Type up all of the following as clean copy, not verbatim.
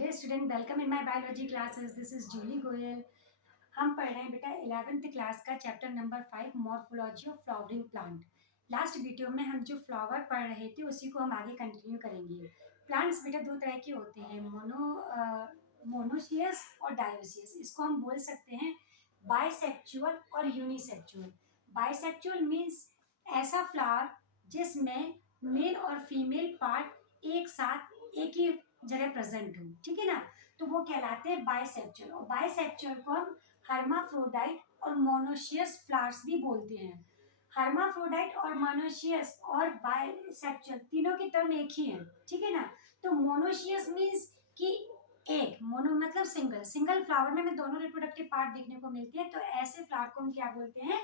Hello student, welcome in my biology classes. This is Julie Goyal. हम पढ़ रहे हैं बेटा 11th क्लास का chapter number 5 morphology of flowering plant. Last video में हम जो फ्लावर पढ़ रहे थे उसी को हम आगे कंटिन्यू करेंगे। प्लांट्स बेटा दो तरह के होते हैं, मोनोसियस और डायोसियस। इसको हम बोल सकते हैं बाइसेक्चुअल और यूनिसेक्चुअल। बाइसेक्चुअल मीन्स ऐसा फ्लावर जिसमें मेल और फीमेल पार्ट एक साथ एक ही जगह प्रेजेंट हो, ठीक है ना, तो वो कहलाते हैं बाइसेक्चुअल। और बाइसेक्चुअल को हम हर्माफ्रोडाइट और मोनोशियस फ्लावर्स भी बोलते हैं। हर्माफ्रोडाइट और मोनोशियस और बाइसेक्चुअल तीनों की टर्म एक ही है, ठीक है ना। तो मोनोशियस मीन्स कि एक, मोनो मतलब सिंगल, सिंगल फ्लावर में हमें दोनों रिप्रोडक्टिव पार्ट देखने को मिलती है, तो ऐसे फ्लावर को हम क्या बोलते हैं,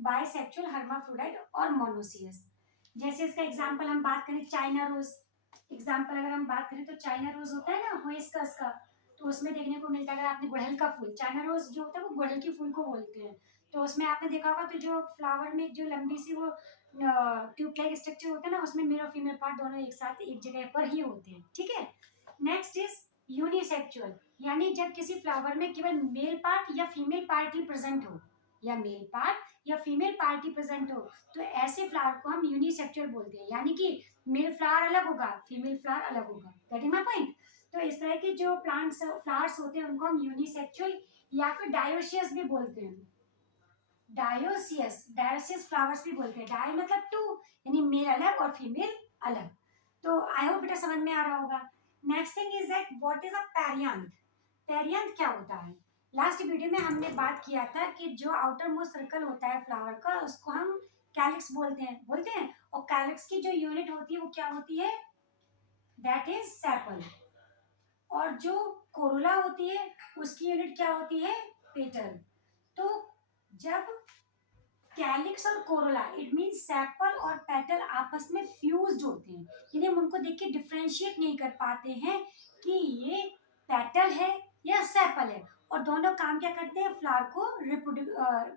बाइसेक्चुअल, हर्माफ्रोडाइट और मोनोसियस। जैसे इसका एग्जांपल हम बात करें चाइना रोज, एग्जाम्पल अगर हम बात करें तो चाइना रोज होता है ना हिबिस्कस का, तो उसमें देखने को मिलता है, अगर आपने गुड़हल का फूल, चाइना रोज जो होता है वो गुड़हल के फूल को बोलते हैं, तो उसमें आपने देखा होगा तो जो फ्लावर में जो लंबी सी वो ट्यूब लाइक स्ट्रक्चर होता है ना, उसमें मेल और फीमेल पार्ट दोनों एक साथ एक जगह पर ही होते हैं, ठीक है। नेक्स्ट इज यूनिसेक्चुअल, यानी जब किसी फ्लावर में केवल मेल पार्ट या फीमेल पार्ट ही प्रेजेंट हो, या मेल पार्ट या फीमेल पार्ट ही प्रेजेंट हो, तो ऐसे फ्लावर को हम यूनिसेक्चुअल बोलते हैं, यानी कि मेल फ्लावर अलग होगा, फीमेल फ्लावर अलग होगा। Getting my point. तो इस तरह के जो प्लांट्स फ्लावर्स होते हैं उनको हम यूनिसेक्सुअल या फिर डायोसियस भी बोलते हैं। डायोसियस फ्लावर्स भी बोलते हैं। डाई मतलब टू, यानी मेल अलग और फीमेल अलग। तो आई होप बेटा समझ में आ रहा होगा। Next thing is that what is a perianth. Perianth क्या होता है, लास्ट वीडियो में हमने बात किया था कि जो आउटर मोस्ट सर्कल होता है फ्लावर का उसको हम कैलिक्स बोलते हैं, और कैलिक्स की जो यूनिट होती है वो क्या होती है, दैट इज सेपल। और जो कोरोला होती है उसकी यूनिट क्या होती है, पेटल। तो जब कैलिक्स और कोरोला, इट मीन सेपल और पेटल आपस में फ्यूज्ड होते हैं, यानी हम उनको देख के डिफ्रेंशिएट नहीं कर पाते हैं कि ये पेटल है या सेपल है, और दोनों काम क्या करते हैं, फ्लावर को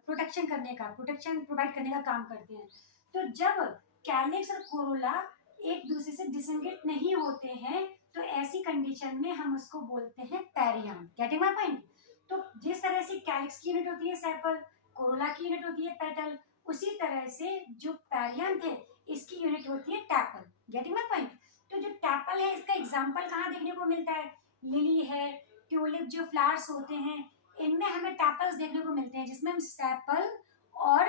प्रोटेक्शन करने का, प्रोटेक्शन प्रोवाइड करने का काम करते हैं। तो जब कैलिक्स और कोरोला एक दूसरे से डिसंगेट नहीं होते हैं तो ऐसी कंडीशन में हम उसको बोलते हैं पेरियांथ। Getting my point. तो जिस तरह से कैलिक्स की यूनिट होती है सेपल, कोरोला की यूनिट होती है पेटल, उसी तरह से जो पेरियांथ है इसकी यूनिट होती है टैपल। Getting my point. तो जो टैपल है इसका एग्जांपल कहाँ देखने को मिलता है, लिली है, ट्यूलिप जो फ्लावर्स होते हैं इनमें हमें टैपल्स देखने को मिलते हैं, जिसमें हम सेपल और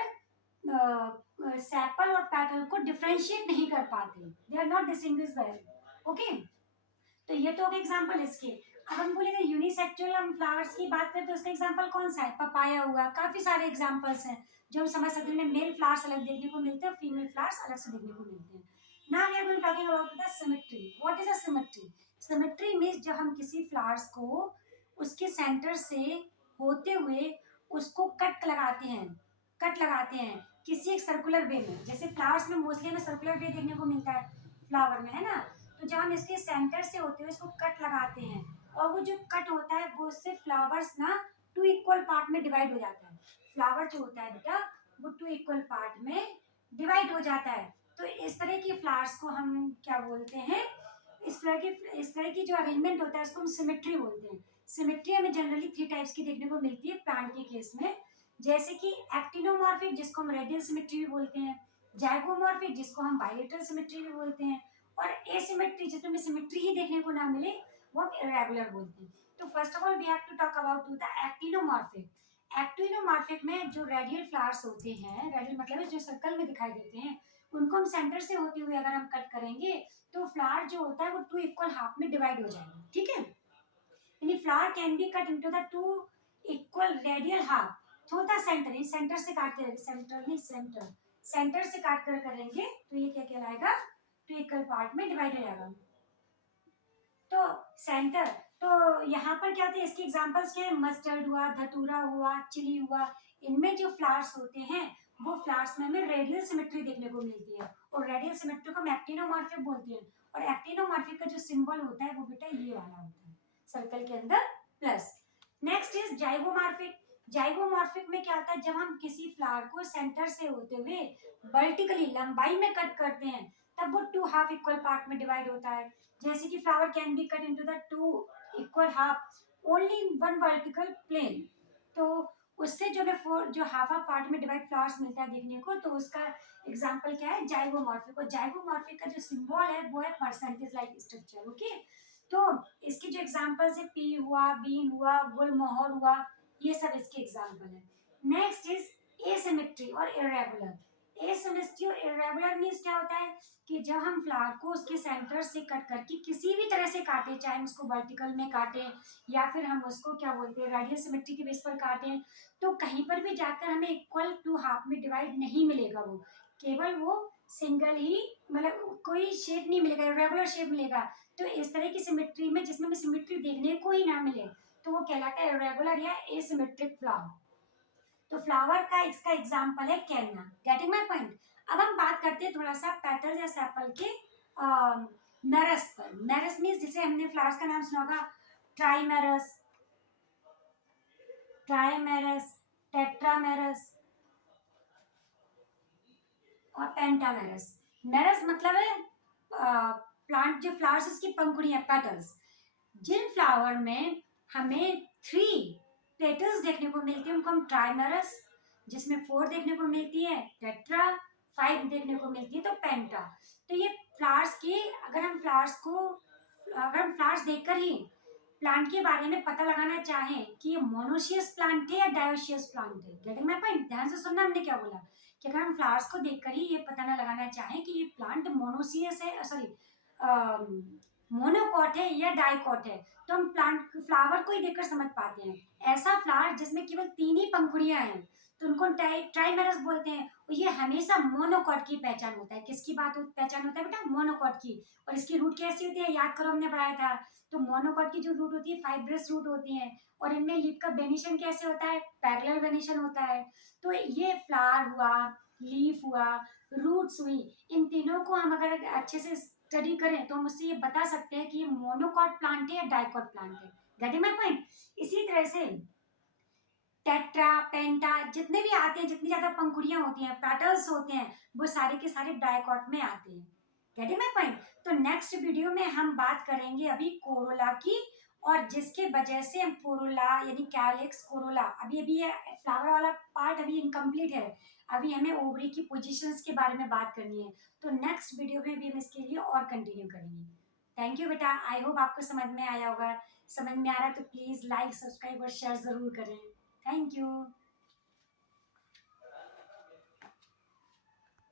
पेटल को डिफरेंशिएट नहीं कर पाते, they are not distinguish well. Okay, तो ये तो एग्जांपल इसके। अब हम बोलेंगे यूनिसेक्सुअल हम फ्लावर्स की बात करें तो इसका एग्जांपल कौन सा है, पपाया हुआ, काफी सारे एग्जांपल्स हैं जो हम समझ सकते हैं। मेल फ्लावर्स अलग देखने को मिलते हैं, फीमेल फ्लावर्स अलग से देखने को मिलते हैं। Now we are going talking about the symmetry. What is a symmetry. Symmetry means जब हम किसी फ्लावर्स को उसके सेंटर से होते हुए उसको कट लगाते हैं किसी एक सर्कुलर वे में, जैसे फ्लावर्स में मोस्टली हमें सर्कुलर वे देखने को मिलता है फ्लावर में, है ना। तो जब हम इसके सेंटर से होते हुए इसको कट लगाते हैं, और वो जो कट होता है वो उससे फ्लावर्स ना टू इक्वल पार्ट में डिवाइड हो जाता है। फ्लावर जो होता है बेटा वो टू इक्वल पार्ट में डिवाइड हो जाता है। तो इस तरह की फ्लावर्स को हम क्या बोलते हैं, इस तरह की जो अरेंजमेंट होता है उसको हम सिमेट्री बोलते हैं। सिमेट्री हमें जनरली 3 टाइप्स की देखने को मिलती है प्लांट के केस में, जैसे कि एक्टिनोमॉर्फिक जिसको हम रेडियल सिमेट्री भी बोलते हैं, जाइगोमॉर्फिक जिसको हम बायलेटरल सिमेट्री भी बोलते हैं, और एसिमेट्री जिसमें सिमेट्री ही देखने को ना मिले वो हम इरेगुलर बोलते हैं। तो first of all we have to talk about the actinomorphic. Actinomorphic में जो रेडियल फ्लावर्स होते हैं, रेडियल मतलब जो सर्कल में दिखाई देते हैं, उनको हम सेंटर से होते हुए अगर हम कट करेंगे तो फ्लावर जो होता है वो टू इक्वल हाफ में डिवाइड हो जाएगा, ठीक है। यानी flower can be cut into the two equal radial half through the centre. In centre से काटते रहेंगे, सेंटर से काट कर करेंगे तो ये क्या कहलाएगा, टू इक्वल पार्ट में डिवाइड हो जाएगा। तो सेंटर, तो यहाँ पर क्या थे, इसके एग्जांपल्स क्या है, मस्टर्ड हुआ, धतूरा हुआ, चिली हुआ, इनमें जो फ्लावर्स होते हैं वो फ्लावर्स में हमें रेडियल सिमेट्री देखने को मिलती है, और रेडियल सिमेट्री को हम एक्टिनोमॉर्फिक बोलते हैं। और एक्टिनोमॉर्फिक का जो सिंबल होता है वो बेटा ये वाला होता है, सर्कल के अंदर plus. Next is zygomorphic. Zygomorphic में क्या होता है, जब हम किसी फ्लावर को सेंटर से होते हुए वर्टिकली लंबाई में कट करते हैं तब वो टू हाफ इक्वल पार्ट में डिवाइड होता है। जैसे कि flower can be cut into the two equal half only in one vertical plane. तो उससे जो हमें फोर जो हाफ हाफ पार्ट में डिवाइड फ्लावर्स मिलता है देखने को, तो उसका एग्जांपल क्या है, जाइगोमॉर्फिक। और जाइगोमॉर्फिक का जो सिंबल है वो है परसेंटेज लाइक स्ट्रक्चर। ओके, तो इसके जो एग्जांपल्स है, पी हुआ, बीन हुआ, गुलमोहर हुआ, ये सब इसके एग्जांपल है। नेक्स्ट इज एसिमेट्री और इरेगुलर। एसिमेट्री और इरेगुलर मींस क्या होता है कि जब हम फ्लावर को उसके सेंटर से कट करके किसी भी तरह से काटे, चाहे हम उसको वर्टिकल में काटें या फिर हम उसको क्या बोलते हैं रेडियल सिमेट्री के बेस पर काटें, तो कहीं पर भी जाकर हमें इक्वल टू हाफ में डिवाइड नहीं मिलेगा। वो केवल वो सिंगल ही, मतलब कोई शेप नहीं मिलेगा, रेगुलर शेप मिलेगा। तो इस तरह की सिमेट्री में जिसमें हमें सिमेट्री देखने को ही ना मिले, तो वो कहलाता है इरेगुलर या एसिमेट्रिक फ्लावर। तो फ्लावर का इसका एग्जांपल है कैलना। Getting my point. अब हम बात करते हैं थोड़ा सा पेटल या सेपल के मेरस पर। मेरस मीन्स जिसे हमने फ्लावर्स का नाम सुना होगा, ट्राइमेरस, ट्राइमेरस, टेट्रामेरस और पेंटामेरस। मेरस मतलब है प्लांट, जो फ्लावर्स उसकी पंखुड़ियां, पेटल्स। जिन फ्लावर में हमें 3 पेटल्स देखने को मिलती है उनको हम ट्राइमेरस, जिसमें 4 देखने को मिलती है, टेट्रा, 5 देखने को मिलती है तो पेंटा। तो ये फ्लावर्स के, अगर हम फ्लावर्स देखकर ही प्लांट के बारे में पता लगाना चाहें कि ये मोनोशियस प्लांट है या डायोशियस प्लांट है। गेटिंग माय पॉइंट, ध्यान से सुनना हमने क्या बोला, कि अगर हम फ्लावर्स को देखकर ही ये पता ना लगाना चाहें कि ये प्लांट मोनोसियस है, सॉरी मोनोकॉट है या डाइकॉट है, तो हम प्लांट फ्लावर को ही देखकर समझ पाते हैं। ऐसा फ्लावर जिसमें केवल 3 ही पंखुड़ियां हैं तो उनको ट्राइमेरस बोलते हैं। और ये हमेशा मोनोकॉट की पहचान होता है। किसकी पहचान होता है बेटा, मोनोकॉट की। और इसकी रूट कैसी होती है, याद करो हमने पढ़ाया था। तो मोनोकॉट की जो रूट होती है फाइब्रस रूट होती है, और इनमें लीफ का बेनिशन कैसे होता है, पैरेलल बेनिशन होता है। तो ये फ्लावर हुआ, लीफ हुआ, रूट्स हुई, इन तीनों को हम अगर अच्छे से स्टडी करें तो हम उससे ये बता सकते हैं कि ये मोनोकॉट प्लांट है या डाइकॉट प्लांट है। Getting my point. इसी तरह से टेट्रा, पेंटा जितने भी आते हैं, जितनी ज्यादा पंखुड़ियां होती हैं, पेटल्स होते हैं, वो सारे के सारे डाइकॉट में आते हैं। Getting my point. तो नेक्स्ट वीडियो में हम बात करेंगे अभी कोरोला की, और जिसके वजह से हम कोरोला यानी कैलिक्स, कोरोला, अभी अभी ये फ्लावर वाला पार्ट अभी इनकम्प्लीट है। अभी हमें ओवरी की पोजीशंस के बारे में बात करनी है। तो नेक्स्ट वीडियो में भी हम इसके लिए और कंटिन्यू करेंगे। थैंक यू बेटा, आई होप आपको समझ में आया होगा। समझ में आ रहा है तो प्लीज लाइक, सब्सक्राइब और शेयर जरूर करें। Thank you.